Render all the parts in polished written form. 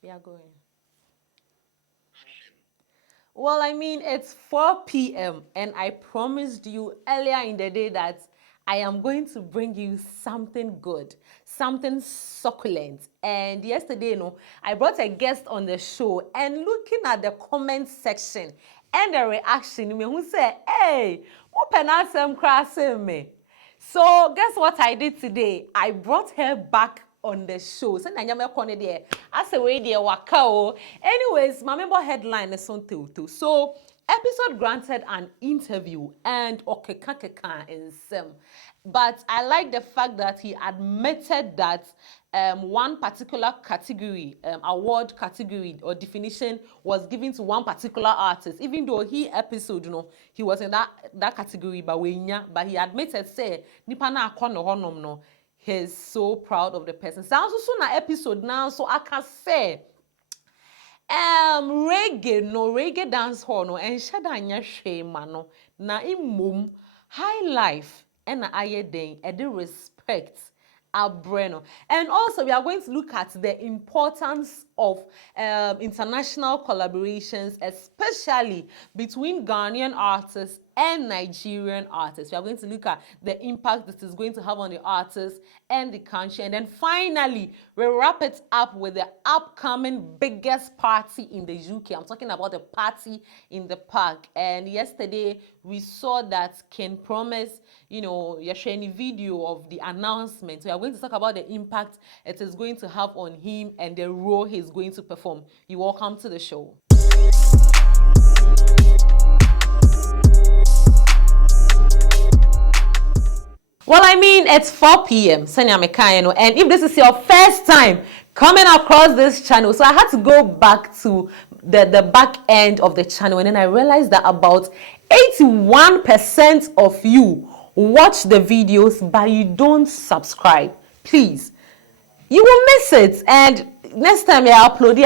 We are going. Well, I mean, it's 4 p.m. and I promised you earlier in the day that I am going to bring you something good, something succulent. And yesterday, I brought a guest on the show, and looking at the comment section and the reaction, who said, "Hey, what penalty crossing me?" So guess what I did today? I brought her back on the show. So I say we there waka. Anyways, my member headline is on too. So episode granted an interview and okekakeka in some. But I like the fact that he admitted that one particular category, award category or definition was given to one particular artist, even though episode, he was in that category, but he admitted, say, nipa na akono honom no, he's so proud of the person. Sounds also na episode now, so I can say, reggae dance hall no, and shada anya shema no, na imum high life, and na aye den, and the respect. And also, we are going to look at the importance of international collaborations, especially between Ghanaian artists and Nigerian artists. We are going to look at the impact this is going to have on the artists and the country. And then finally, we wrap it up with the upcoming biggest party in the UK. I'm talking about the party in the park. And yesterday, we saw that Ken promised, you're sharing a video of the announcement. We are going to talk about the impact it is going to have on him and the role he's going to perform. You're welcome to the show. Well, I mean, it's 4 p.m. And if this is your first time coming across this channel, so I had to go back to the back end of the channel, and then I realized that about 81% of you watch the videos, but you don't subscribe. Please, you will miss it. And next time I upload,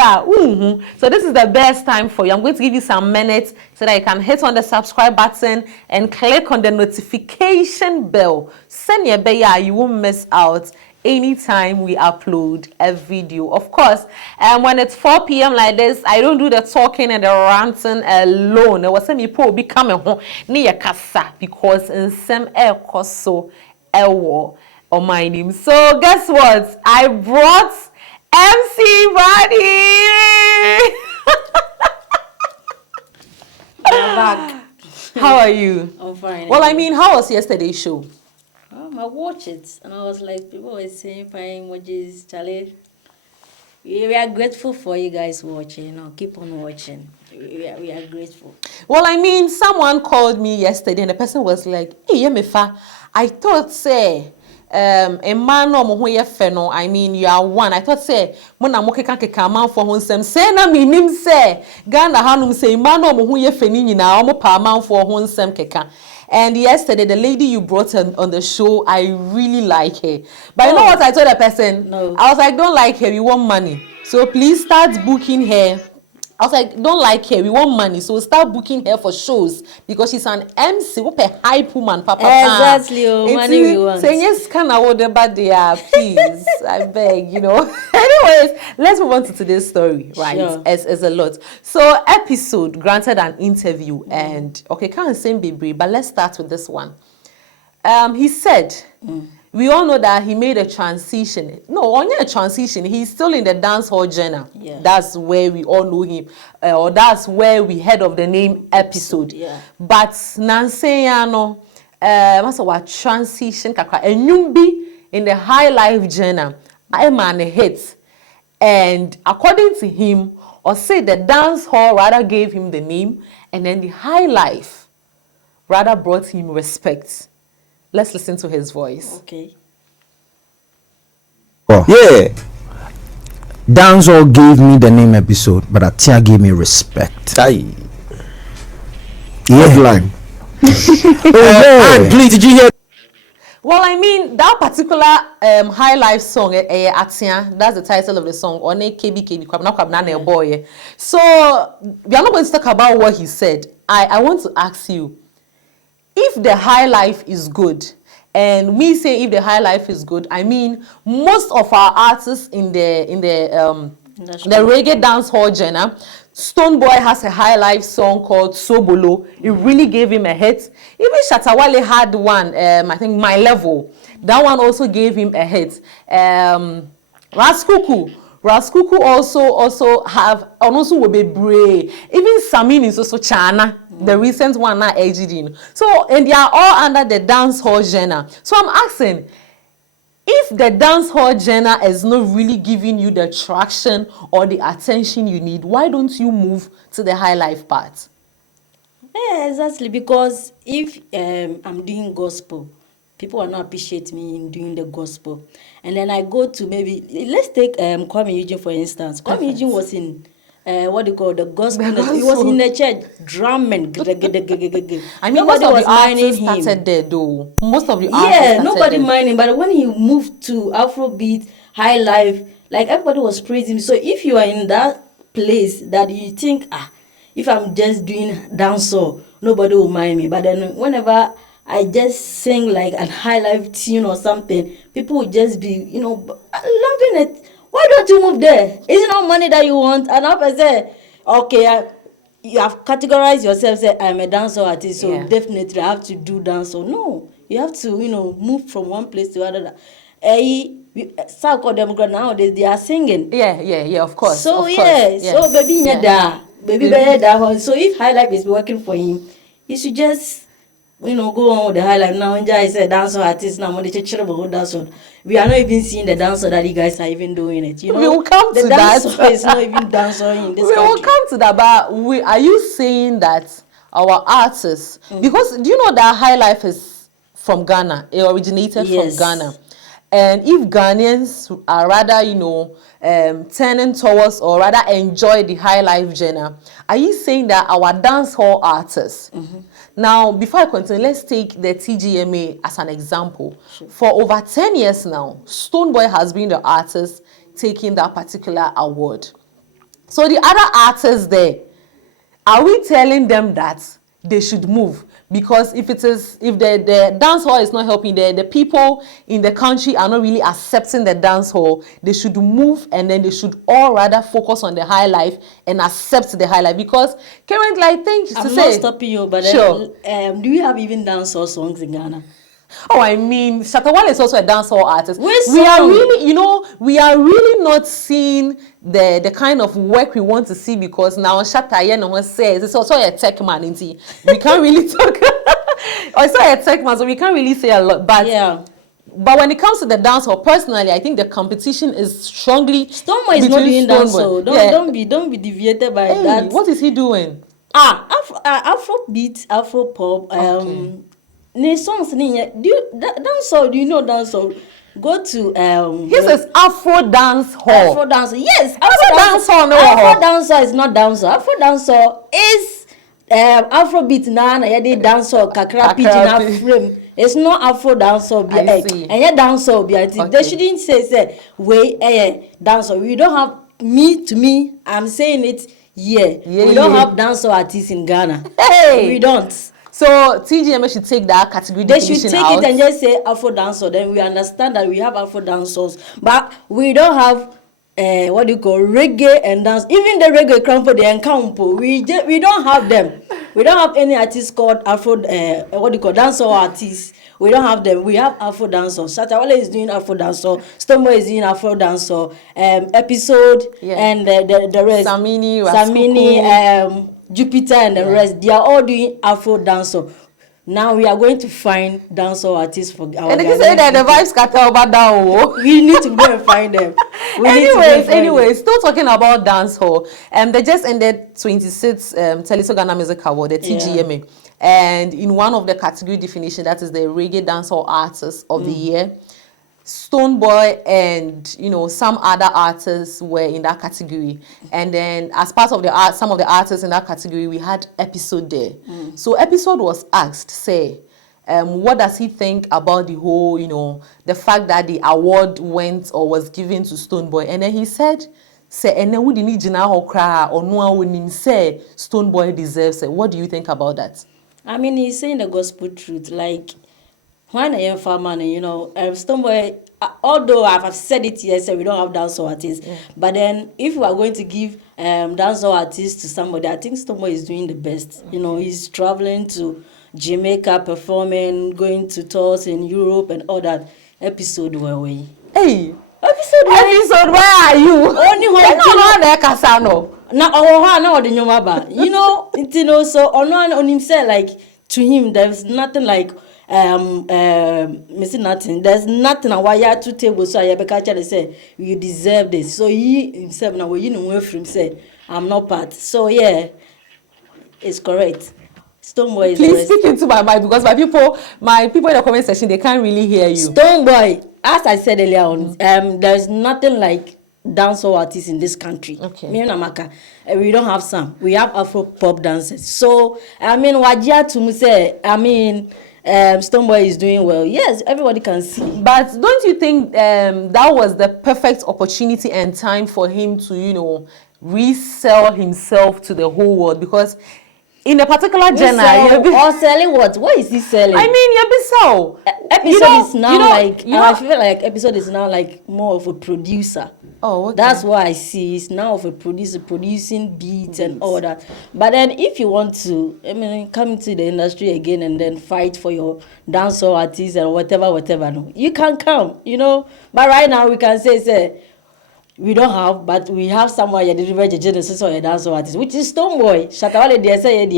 so this is the best time for you. I'm going to give you some minutes so that you can hit on the subscribe button and click on the notification bell. Send your bell, you won't miss out anytime we upload a video. Of course, when it's 4 p.m. like this, I don't do the talking and the ranting alone. There was some people be coming home near casa because in some air so or my name. So guess what? I brought MC Buddy. I'm back. How are you? I'm fine. Well, I mean, how was yesterday's show? I watched it and I was like, people were saying fine emojis, Charlie. We are grateful for you guys watching. Keep on watching. We are grateful. Well, I mean, someone called me yesterday and the person was like, "Hey, Yemefa, I thought say a man no mo ye fe no, I mean you are one. I thought say mo na mo keka man for honsem say na me nim say Ghana hanum say man no mo ye fe ni nyina o mo pa man for honsem keka." And yesterday, the lady you brought on the show, I really like her. But you know what I told the person? No. I was like, don't like her, we want money. So please start booking her. I was like, don't like her, we want money. So start booking her for shows because she's an MC. What a hype woman, papa. Exactly, money we want. Saying yes, can I order bad there, please? I beg, Anyways, let's move on to today's story, right? Sure. As a lot. So episode granted an interview and can't say baby, but let's start with this one. He said. We all know that he made a transition. No, only a transition. He's still in the dancehall genre. Yeah. That's where we all know him. Or that's where we heard of the name Episode. Yeah. But Nanseyano, what's our transition? And Nyumbi in the high life genre. I man a hit. And according to him, or say the dancehall rather gave him the name, and then the high life rather brought him respect. Let's listen to his voice. Okay. Oh. Yeah. Dancehall gave me the name Episode, but Atia gave me respect. Aye. Yeah. Line. Please, did you hear? Well, I mean, that particular high life song, Atia, that's the title of the song, One KBKB, boy. So, we are not going to talk about what he said. I want to ask you, if the high life is good, and we say if the high life is good, I mean most of our artists in the That's the true. reggae dancehall genre. Stonebwoy has a high life song called Sobolo. It really gave him a hit. Even Shatta Wale had one, I think My Level. That one also gave him a hit. Raskuku also have, and also will be brave. Even Samin is also Chana, the recent one now aged. So, and they are all under the dancehall genre. So I'm asking, if the dancehall genre is not really giving you the traction or the attention you need, why don't you move to the high life part? Yeah, exactly. Because if I'm doing gospel, people will not appreciate me in doing the gospel. And then I go to maybe, let's take Kwame Eugene for instance. Kwame Eugene was in what they call the gospel. He was in the church drumming. I mean, Nobody most of was the minding artists him. started there though. Most of the artists Yeah, started nobody there. minding. But when he moved to Afrobeat, high life, like everybody was praising him. So if you are in that place that you think, if I'm just doing dancehall, nobody will mind me. But then whenever I just sing like a high life tune or something, people will just be, loving it. Why don't you move there? Is it not money that you want? And I say, okay, you have categorized yourself, say I'm a dancehall artist, so Yeah. definitely I have to do dancehall. No, you have to, move from one place to another. South Democrat nowadays they are singing. Yeah, of course. So of course. yeah, so baby Yeah. baby that. So if high life is working for him, he should just go on with the high life. Now I said dancehall artist now when they check about dancehall. We are not even seeing the dancehall that you guys are even doing it. We will come the to that. dancehall is not even dancehall in this We will country. come to that, but are you saying that our artists, because do you know that high life is from Ghana, it originated from Yes. Ghana, and if Ghanaians are rather turning towards or rather enjoy the high life genre, are you saying that our dancehall artists, now before I continue, let's take the TGMA as an example. Sure. For over 10 years now, Stonebwoy has been the artist taking that particular award. So the other artists there, are we telling them that they should move? Because if the dance hall is not helping, the people in the country are not really accepting the dance hall, they should move, and then they should all rather focus on the high life and accept the high life. Because currently, I think I'm not stopping you, but sure. Do you have even dancehall songs in Ghana? Oh, I mean, Shatta Wale is also a dancehall artist. Which We are song? really, we are really not seeing the kind of work we want to see, because now Shatta no one says it's also a tech man, isn't he? We can't really talk. Also a tech man, so we can't really say a lot. But Yeah. But when it comes to the dancehall, personally, I think the competition is strongly. Stonebwoy is not doing Stonebwoy. dancehall. Don't be deviated by Hey, that. what is he doing? Afro beat, Afro pop. Okay. Ne songs ni dancehall. Do you know dancehall? Go to His is Afro dance hall. Afro dancehall. Yes, Afro dancehall, no. Afro dancehall is not dancehall. Afro dancehall is Afro beat na yede dancehall kakra pitch na frame. It's not Afro dancehall. I see. And yeah, dancehall. Okay. They shouldn't say dancehall. We don't have me. I'm saying it. Yeah. We don't have dancehall artists in Ghana. Hey, we don't. So TGMA should take that category They definition should take out. it and just say Afro dancehall. Then we understand that we have Afro dancehall, but we don't have what do you call reggae and dance. Even the reggae crumple the encounter. We don't have them. We don't have any artist called Afro what do you call dancehall artists. We don't have them. We have Afro dancehall. Shatta Wale is doing Afro dancehall. Stonebwoy is doing Afro dancehall. Epixode and the rest. Samini, Jupiter and the rest. They are all doing Afro dancehall. Now we are going to find dancehall artists for our. And they can say that the vibes scatter over down. We need to go and find them. Anyways, still talking about dancehall. They just ended 26th Teleso Ghana Music Award, the TGMA. Yeah. And in one of the category definition, that is the Reggae Dancehall Artist of the Year, Stonebwoy and some other artists were in that category. And then as part of the some of the artists in that category, we had Epixode there. So Epixode was asked, say, what does he think about the whole, the fact that the award went or was given to Stonebwoy? And then he said, say, and then we didn't jina or cry or no one say Stonebwoy deserves it. What do you think about that? I mean, he's saying the gospel truth. Like, when I am farmer, Stonebwoy although I've said it yesterday, we don't have dancehall artists. But then, if we are going to give dancehall artists to somebody, I think Stonebwoy is doing the best. You know, he's traveling to Jamaica, performing, going to tours in Europe and all that. Episode Wale. Hey, Episode where are you? Only one. You know, so on himself, like, to him, there's nothing like missing nothing. There's nothing why you have 2 tables, so I have say you deserve this. So he himself now, you know, from say I'm not part. So yeah, it's correct. Stonebwoy is please speak into my mind, because my people in the comment section, they can't really hear you. Stonebwoy, as I said earlier on, there's nothing like dancehall artists in this country. Okay. Me and Amaka, we don't have some. We have Afro pop dancers. So I mean, Wajia to me say, I mean, Stonebwoy is doing well. Yes, everybody can see. But don't you think that was the perfect opportunity and time for him to, you know, resell himself to the whole world? Because in a particular genre, or selling what? What is he selling? I mean, Yabisao. Episode is now like, I feel like Episode is now like more of a producer. Oh, okay. That's what I see. It's now of a producer, producing beats and all that. But then if you want to, I mean, come into the industry again and then fight for your dancehall artists and whatever, no, you can come, you know. But right now we can say, we don't have, but we have someone you deliver the genesis or a dancehall artist, which is Stonebwoy. Shatta Wale, they say, and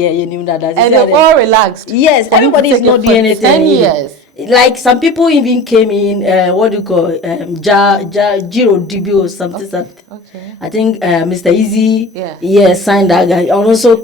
they're all relaxed. Yes, everybody is not doing anything. 10 years. Like some people even came in, what do you call, Jiro DB or something. Okay. I think Mr. Easy, signed that guy. Also,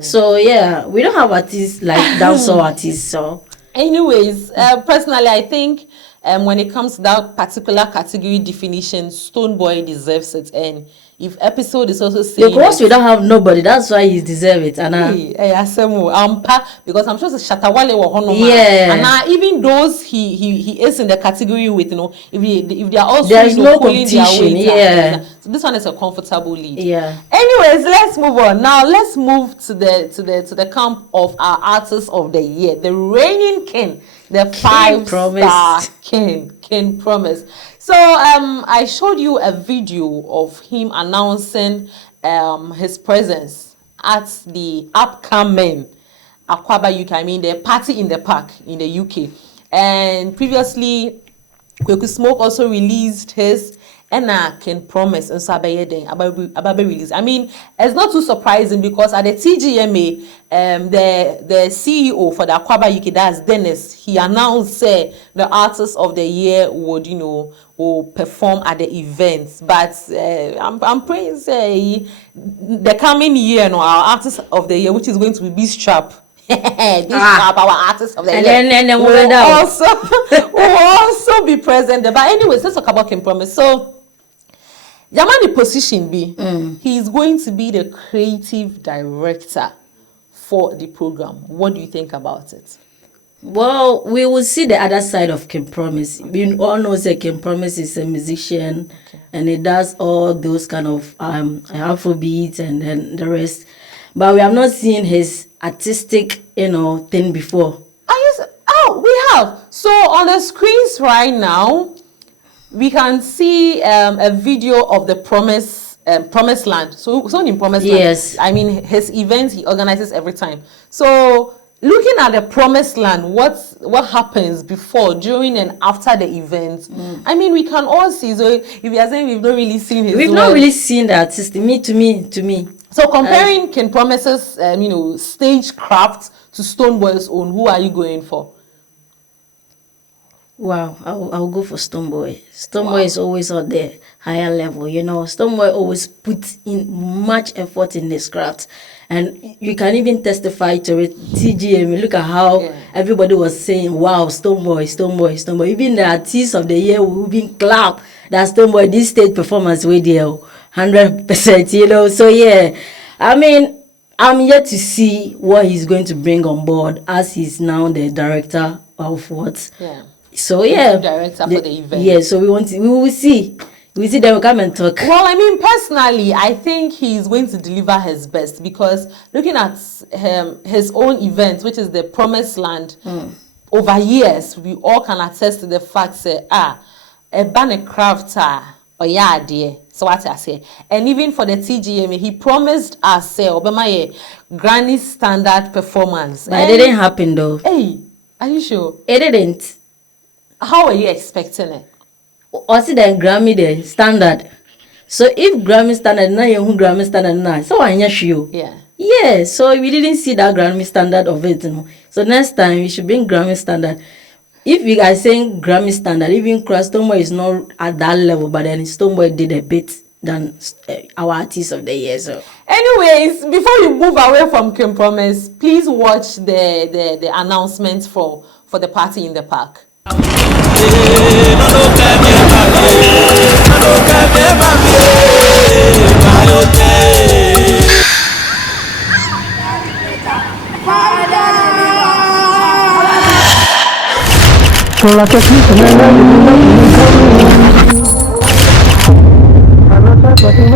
so yeah, we don't have artists like dancehall artists. So, anyways, personally, I think when it comes to that particular category definition, Stonebwoy deserves it. And if Episode is also saying, because we don't have nobody, that's why he deserves it. And because I'm sure the Shatta Wale or and even those he is in the category with, you know, if they are also, there's you know, no competition. So this one is a comfortable lead. Yeah. Anyways, let's move on. Now let's move to the camp of our artist of the year, the reigning king, the 5-star King Promise. So I showed you a video of him announcing his presence at the upcoming Akwaba UK, I mean the party in the park in the UK. And previously, Kweku Smoke also released his King Promise and Ababe release. I mean, it's not too surprising because at the TGMA, the CEO for the Akwaba UK, that's Dennis, he announced the artist of the year would, you know, will perform at the events. But I'm praying the coming year, no, our artist of the year, which is going to be B-Strap. B-Strap, our artist of the year, then will also be present there. But anyways, let's talk about King Promise. So Yamani position B, he is going to be the creative director for the program. What do you think about it? Well, we will see the other side of King Promise. We all know that King Promise is a musician, and he does all those kind of Afrobeats and then the rest. But we have not seen his artistic, you know, thing before. We have. So on the screens right now, we can see a video of the Promised Land. So in Promised Land. Yes. I mean, his events he organizes every time. So looking at the Promised Land, what happens before, during, and after the event? I mean, we can all see. So if you are saying we've not really seen his, we've not really seen the artist. To me. So comparing King Promise's, you know, stagecraft to Stonebwoy's own, who are you going for? Wow, I'll go for Stonebwoy. Stonebwoy is always on the higher level, you know. Stonebwoy always puts in much effort in this craft. And you can even testify to it. TGMA, look at how everybody was saying, wow, Stonebwoy. Even the artist of the year will even clap that Stonebwoy, this stage performance with you 100%, you know. So yeah, I mean, I'm yet to see what he's going to bring on board as he's now the director of what. Yeah. So yeah, director for the event. Yeah, so we will see. We see them come and talk. Well, I mean, personally, I think he's going to deliver his best because looking at his own event, which is the Promised Land, over years, we all can attest to the fact that a banner crafter or yeah, dear. So what I say, and even for the TGMA, he promised us say Obama granny standard performance. But it didn't happen though. Hey, are you sure? It didn't. How are you expecting it? Or see the Grammy the standard. So if Grammy standard now you who Grammy standard now, so I you. Yeah. Yeah, so we didn't see that Grammy standard of it, you know. So next time we should bring Grammy standard. If we are saying Grammy standard, even Stonebwoy is not at that level, but then Stonebwoy did a bit than our artist of the year. So, anyways, before you move away from Kim Promise, please watch the announcement for the party in the park.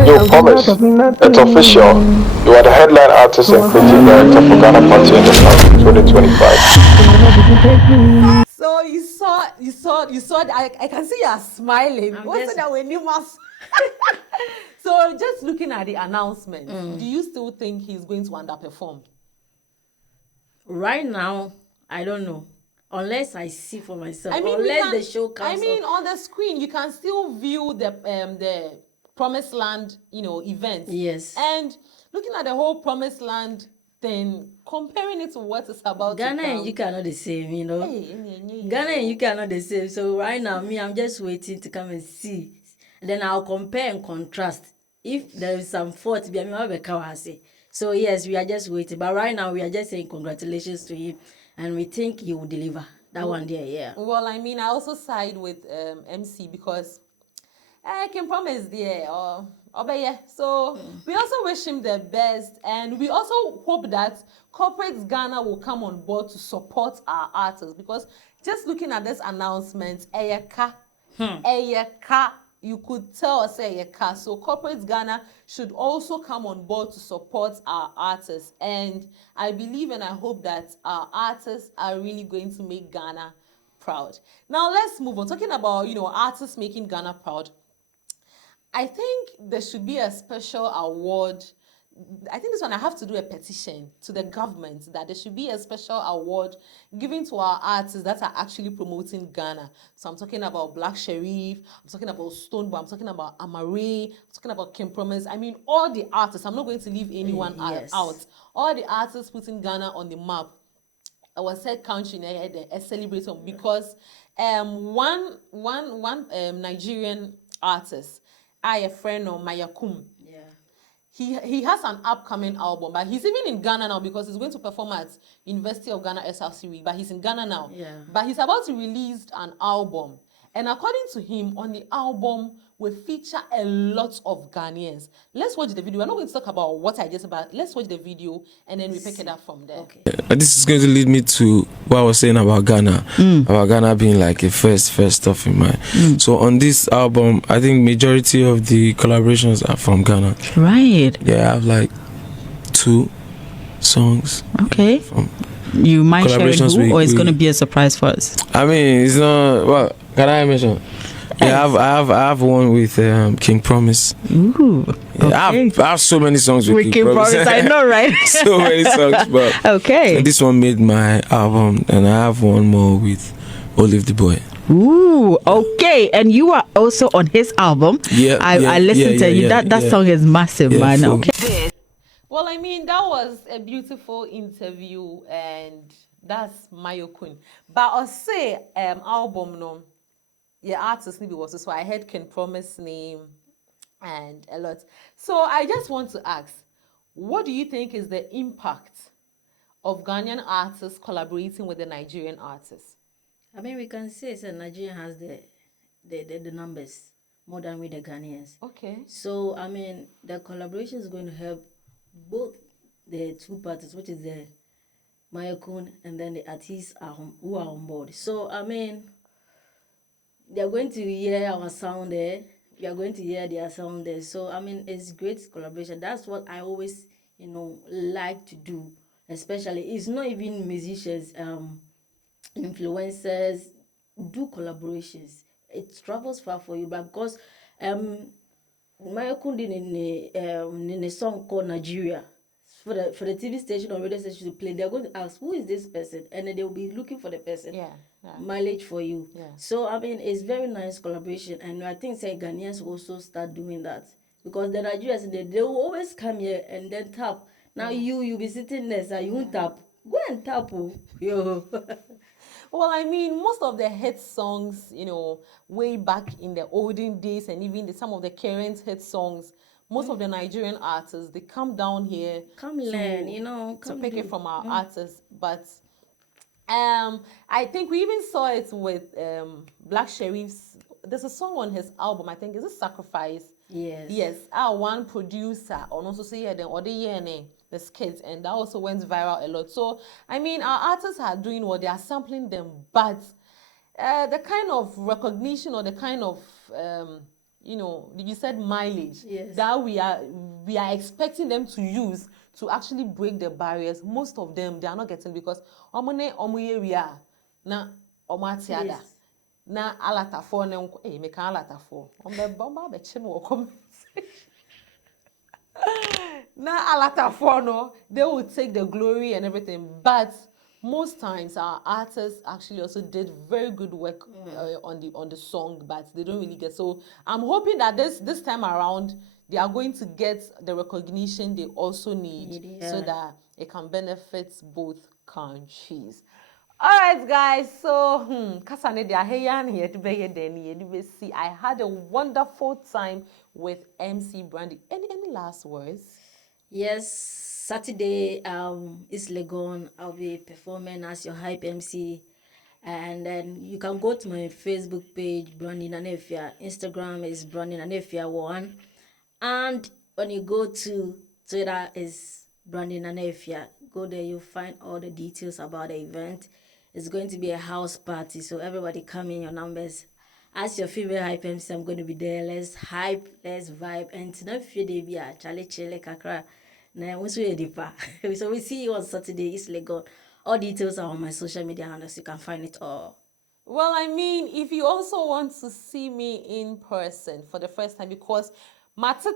Yo, Promise, it's official. You are the headline artist and creative director for Ghana Party in the Park 2025. So you saw. I can see you are smiling. What's that when you must? So just looking at the announcement, do you still think he's going to underperform? right now, I don't know. Unless I see for myself. I mean, unless the show comes on the screen, you can still view the Promised Land, event. Yes. And looking at the whole Promised Land thing, comparing it to what is about Ghana to come. and you cannot the same, you know. Hey. Ghana and you cannot the same. So right now, I'm just waiting to come and see. Then I'll compare and contrast. If there is some fault, so yes, we are just waiting. But right now, we are just saying congratulations to him, and we think he will deliver that one there. Yeah. Well, I mean, I also side with MC because I can promise there or yeah. So we also wish him the best, and we also hope that corporate Ghana will come on board to support our artists, because just looking at this announcement, you could tell say so corporate Ghana should also come on board to support our artists, and I believe and I hope that our artists are really going to make Ghana proud. Now let's move on. Talking about artists making Ghana proud, I think there should be a special award. I think this one I have to do a petition to the government that there should be a special award given to our artists that are actually promoting Ghana. So I'm talking about Black Sherif, I'm talking about Stonebwoy, I'm talking about Amare, I'm talking about Kim Promise. I mean, all the artists. I'm not going to leave anyone Yes. out. All the artists putting Ghana on the map. Our said country a celebration because one Nigerian artist, a friend of Mayakum. Yeah. He has an upcoming album, but he's even in Ghana now because he's going to perform at University of Ghana SRC, but he's in Ghana now. Yeah. But he's about to release an album. And according to him, on the album will feature a lot of Ghanaians. Let's watch the video. We're not going to talk about what I just about. Let's watch the video and then we pick it up from there. Okay. This is going to lead me to what I was saying about Ghana, about Ghana being like a first stuff in mind. So on this album, I think majority of the collaborations are from Ghana. Right. Yeah, I have like 2 songs. Okay. From You mind sharing collaborations who, or it's we- going to be a surprise for us? I mean, it's not. Well, can I mention? Yeah, I have one with King Promise. Ooh. Yeah, Okay. I have so many songs with King Promise. I know, right? So many songs, but Okay. this one made my album, and I have one more with Olive the Boy. Ooh, okay. And you are also on his album. Yeah, I listened to you. That song is massive, Yeah, man. full. Okay. Well, I mean, that was a beautiful interview, and that's Mayokun. But I'll say album no. Yeah, artist maybe was so I heard Can Promise name and a lot. So I just want to ask, what do you think is the impact of Ghanaian artists collaborating with the Nigerian artists? I mean, we can say that Nigeria has the numbers more than with the Ghanaians. Okay. So, I mean, the collaboration is going to help both the two parties, which is the Mayakun and then the artists who are on board. So, I mean, they're going to hear our sound there. We are going to hear their sound there. So, I mean, it's great collaboration. That's what I always, like to do. Especially, it's not even musicians. influencers, do collaborations. It travels far for you, but because my kundi in a song called Nigeria. For the TV station or radio station to play, they're going to ask, who is this person? And then they'll be looking for the person. Yeah. Mileage for you. Yeah. So, I mean, it's very nice collaboration. And I think, say, Ghanaians will also start doing that. Because the Nigerians, they will always come here and then tap. Now you be sitting there, so you won't tap. Go and tap, yo. Well, I mean, most of the hit songs, way back in the olden days and even some of the current hit songs, most of the Nigerian artists, they come down here Come learn, to pick it from our artists. But I think we even saw it with Black Sherif's. There's a song on his album, I think, is it Sacrifice? Yes. Yes. Our one producer, and also say the other year, the skits, and that also went viral a lot. So, I mean, our artists are doing what they are sampling them, but the kind of recognition or the kind of you said mileage that we are expecting them to use to actually break the barriers. Most of them they are not getting because we are na omatiada na alata for ne me kan alata for omba be chim wo comment na alata for no, they will take the glory and everything, but most times our artists actually also did very good work on the song, but they don't really get. So I'm hoping that this time around they are going to get the recognition they also need so that it can benefit both countries. All right, guys. So, I had a wonderful time with MC Brandy. Any last words? Yes, Saturday is Legon. I'll be performing as your hype MC. And then you can go to my Facebook page, Brandy Nanefia. Instagram is Brandy Nanefia1. And when you go to Twitter is Brandy Nanefia. Go there, you'll find all the details about the event. It's going to be a house party, so everybody come in your numbers. As your favorite hype MC, I'm going to be there. Let's hype, let's vibe. And tonight, if you be a Charlie Chile Kakra. So we see you on Saturday, East Legon. All details are on my social media handles. You can find it all. Well, I mean, if you also want to see me in person for the first time, because so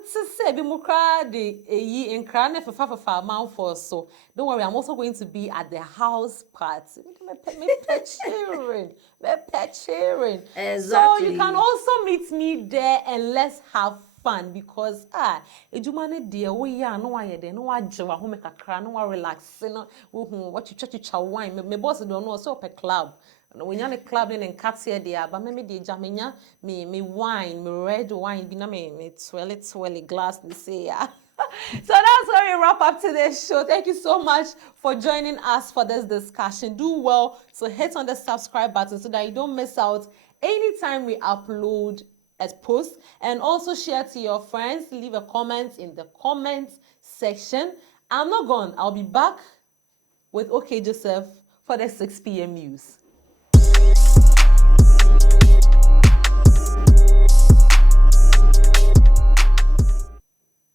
don't worry, I'm also going to be at the house party. Exactly. So you can also meet me there and let's have fun because ejumane dear we are no I de no ajewa ho make akra no relax no what you wine me boss don't know so per club. When you're in a club in Katia there, but maybe the jamenya me wine, me red wine, be na me twirly glass they say yeah. So that's where we wrap up today's show. Thank you so much for joining us for this discussion. Do well to hit on the subscribe button so that you don't miss out anytime we upload a post, and also share to your friends. Leave a comment in the comments section. I'm not gone. I'll be back with OK Joseph for the 6 p.m. news.